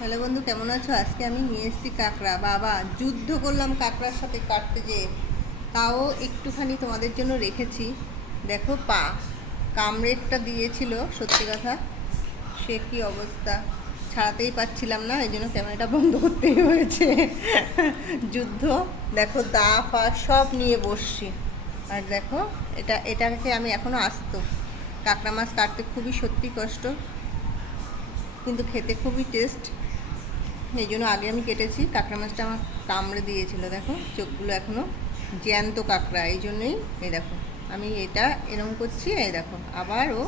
Hello বন্ধু, কেমন আছো? আজকে আমি নিয়ে এসেছি কাঁকড়া। বাবা, যুদ্ধ করলাম কাঁকড়ার সাথে কাটতে যে তাও একটুখানি তোমাদের জন্য রেখেছি। দেখো পা, কামড়েরটা দিয়েছিল, সত্যি কথা। সে কি অবস্থা? ছাড়াতেই পাচ্ছিলাম না এই জন্য ক্যামেরাটা বন্ধ করতেই হয়েছে। যুদ্ধ, দেখো দা ফা সব নিয়ে বসছি। আর দেখো, এটা, এটাকে আমি এখনও আসতো। কাঁকড়া মাছ কাটতে খুবই সত্যি কষ্ট, কিন্তু খেতে খুবই টেস্ট এই জন্য আগে আমি কেটেছি, কাঁকড়া মাছটা আমার কামড়ে দিয়েছিল, দেখো, চোখগুলো এখনও জ্যান্ত কাঁকড়া, এই জন্যই, এই দেখো, আমি এটা এরকম করছি, এই দেখো, আবার ও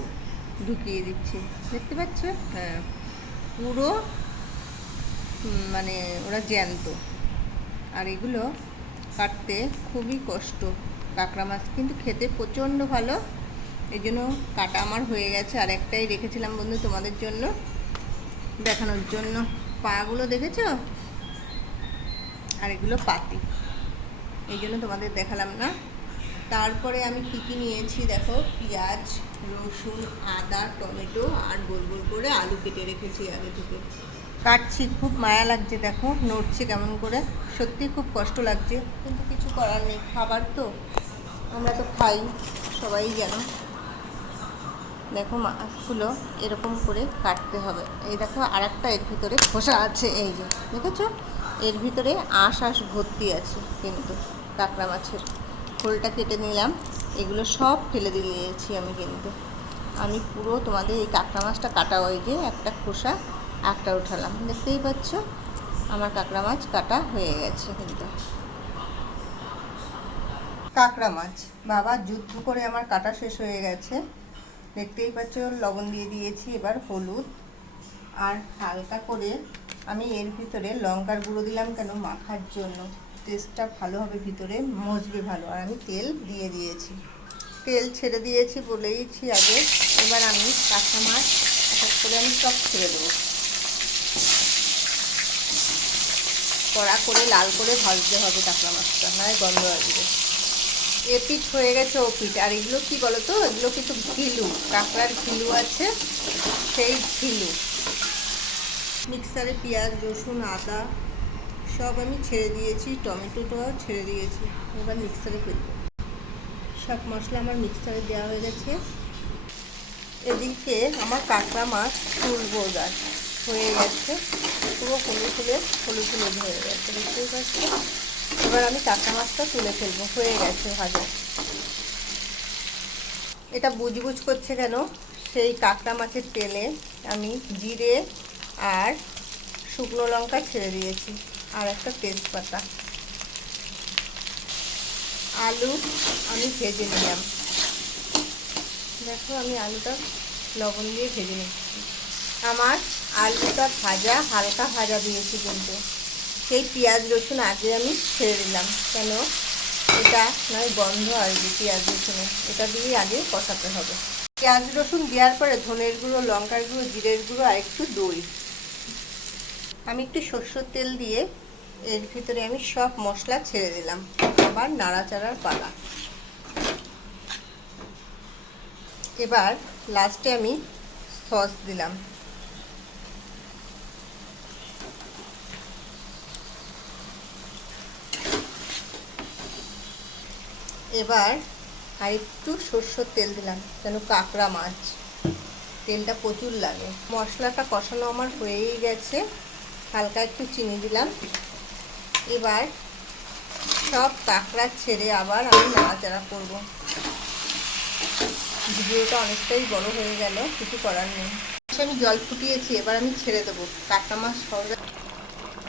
ঢুকিয়ে দিচ্ছি, দেখতে পাচ্ছ? হ্যাঁ পুরো মানে ওরা জ্যান্ত, আর এগুলো কাটতে খুবই কষ্ট, কাঁকড়া মাছ কিন্তু খেতে প্রচণ্ড ভালো, এই জন্য কাটা আমার হয়ে গেছে, আর একটাই রেখেছিলাম বন্ধু তোমাদের জন্য, দেখানোর জন্য। পাগুলো দেখেছ? আর এগুলো পাতি। এই জন্য তোমাদের দেখালাম না। তারপরে আমি কী কী নিয়েছি দেখো? পেঁয়াজ, রসুন, আদা, টমেটো আর গোল গোল করে আলু কেটে রেখেছি আগে থেকে। কাটছি, খুব মায়া লাগছে দেখো, নড়ছে কেমন করে। সত্যি খুব কষ্ট লাগছে। কিন্তু কিছু করার নেই। খাবার তো আমরা তো খাই, সবাই জানো। দেখো মাছগুলো এরকম করে কাটতে হবে। এই দেখো আর একটা এর ভিতরে খোসা আছে, এই যে, দেখেছ? এর ভিতরে আঁশ আঁশ ভর্তি আছে কিন্তু কাঁকড়া মাছের। খোলটা কেটে নিলাম, এগুলো সব ফেলে দিয়েছি আমি কিন্তু। আমি পুরো তোমাদের এই কাঁকড়া মাছটা কাটা ওই যে একটা খোসা, একটা উঠালাম। দেখতেই পাচ্ছ? আমার কাঁকড়া মাছ কাটা হয়ে গেছে কিন্তু। কাঁকড়া মাছ, বাবা যুদ্ধ করে আমার কাটা শেষ হয়ে গেছে। দেখতেই পাচ্ছ, লবণ দিয়ে দিয়েছি এবার হলুদ। আর হালকা করে আমি এর ভিতরে লঙ্কার গুঁড়ো দিলাম কেন, মাখার জন্য। টেস্টটা ভালো হবে, ভিতরে মজবে ভালো। আর আমি তেল দিয়ে দিয়েছি। তেল ছেড়ে দিয়েছি বলেইছি আগে। এবার আমি কাঁচা মাছ করে আমি সব ছেড়ে দেবো। কড়া করে লাল করে ভাজতে হবে কাঁকড়া মাছটা নয় গন্ধ আসবে। এপিট হয়ে গেছে ওপিট আর এগুলো কি বলো তো এগুলো কিন্তু ঘিলু, কাঁকড়ার ঘিলু আছে, সেই ঘিলু। মিক্সারে পেঁয়াজ, রসুন, আদা, সব আমি ছেড়ে দিয়েছি, টমেটোটাও ছেড়ে দিয়েছি। এবার মিক্সারে ফেলব সব মশলা আমার মিক্সারে দেওয়া হয়ে গেছে। এদিকে আমার কাঁকড়া মাছ গাছ হয়ে গেছে। পুরো ফুলে ফুলে ফুলে ফুলে হয়ে গেছে। দেখতেই পাচ্ছি? এবার আমি কাঁকড়া মাছটা তুলে ফেলব, হয়ে গেছে ভাজা। এটা বুজবুজ করছে কেন? সেই কাঁকড়া মাছের তেলে আমি জিরে আর শুকনো লঙ্কা ছেড়ে দিয়েছি আর একটা তেজপাতা। আলু আমি ভেজে নিলাম। দেখো আমি আলুটা লবণ দিয়ে ভেজে নিচ্ছি। আমার আলুটা ভাজা, হালকা ভাজা দিয়েছি কিন্তু। সেই পেঁয়াজ রসুন আগে আমি ছেড়ে দিলাম। কেন? এটা নয় গন্ধ আসবে পেঁয়াজ রসুনে। এটা দিয়ে আগে কষাতে হবে। পেঁয়াজ রসুন দেওয়ার পরে ধনের গুঁড়ো, লঙ্কার গুঁড়ো, জিরের গুঁড়ো আর একটু দই। আমি একটু সর্ষের তেল দিয়ে এর ভিতরে আমি সব মশলা ছেড়ে দিলাম। আবার নাড়াচাড়ার পালা। এবার লাস্টে আমি সস দিলাম। এবার আর একটু সর্ষের তেল দিলাম, যেন কাঁকড়া মাছ। তেলটা প্রচুর লাগে। মশলাটা কষানো আমার হয়েই গেছে। হালকা একটু চিনি দিলাম। এবার সব কাঁকড়া ছেড়ে আবার আমি নাড়াচাড়া করব। ভিডিওটা অনেকটাই বড় হয়ে গেল, কিছু করার নেই। আমি জল ফুটিয়েছি, এবার আমি ছেড়ে দেবো। কাঁকড়া মাছ সহজে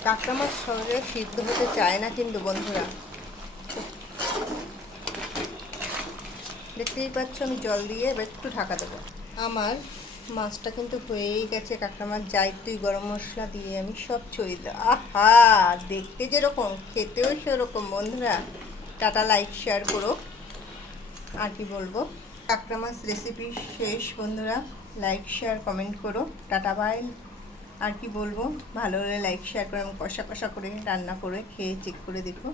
কাঁকড়া মাছ সহজে সিদ্ধ হতে চায় না কিন্তু বন্ধুরা। দেখতেই পাচ্ছ, আমি জল দিয়ে এবার একটু ঢাকা দেবো। আমার মাছটা কিন্তু হয়েই গেছে, কাঁকড়া মাছ যাই, তুই গরম মশলা দিয়ে আমি সব ছড়িয়ে দেবো। আহা, দেখতে যেরকম, খেতেও সেরকম, বন্ধুরা। টাটা লাইক শেয়ার করো। আর কি বলব? কাঁকড়া মাছ রেসিপি শেষ, বন্ধুরা। লাইক শেয়ার কমেন্ট করো। টাটা বাই আর কি বলব? ভালো হলে লাইক শেয়ার করে আমি কষা কষা করে রান্না করে খেয়ে চেক করে দেখো।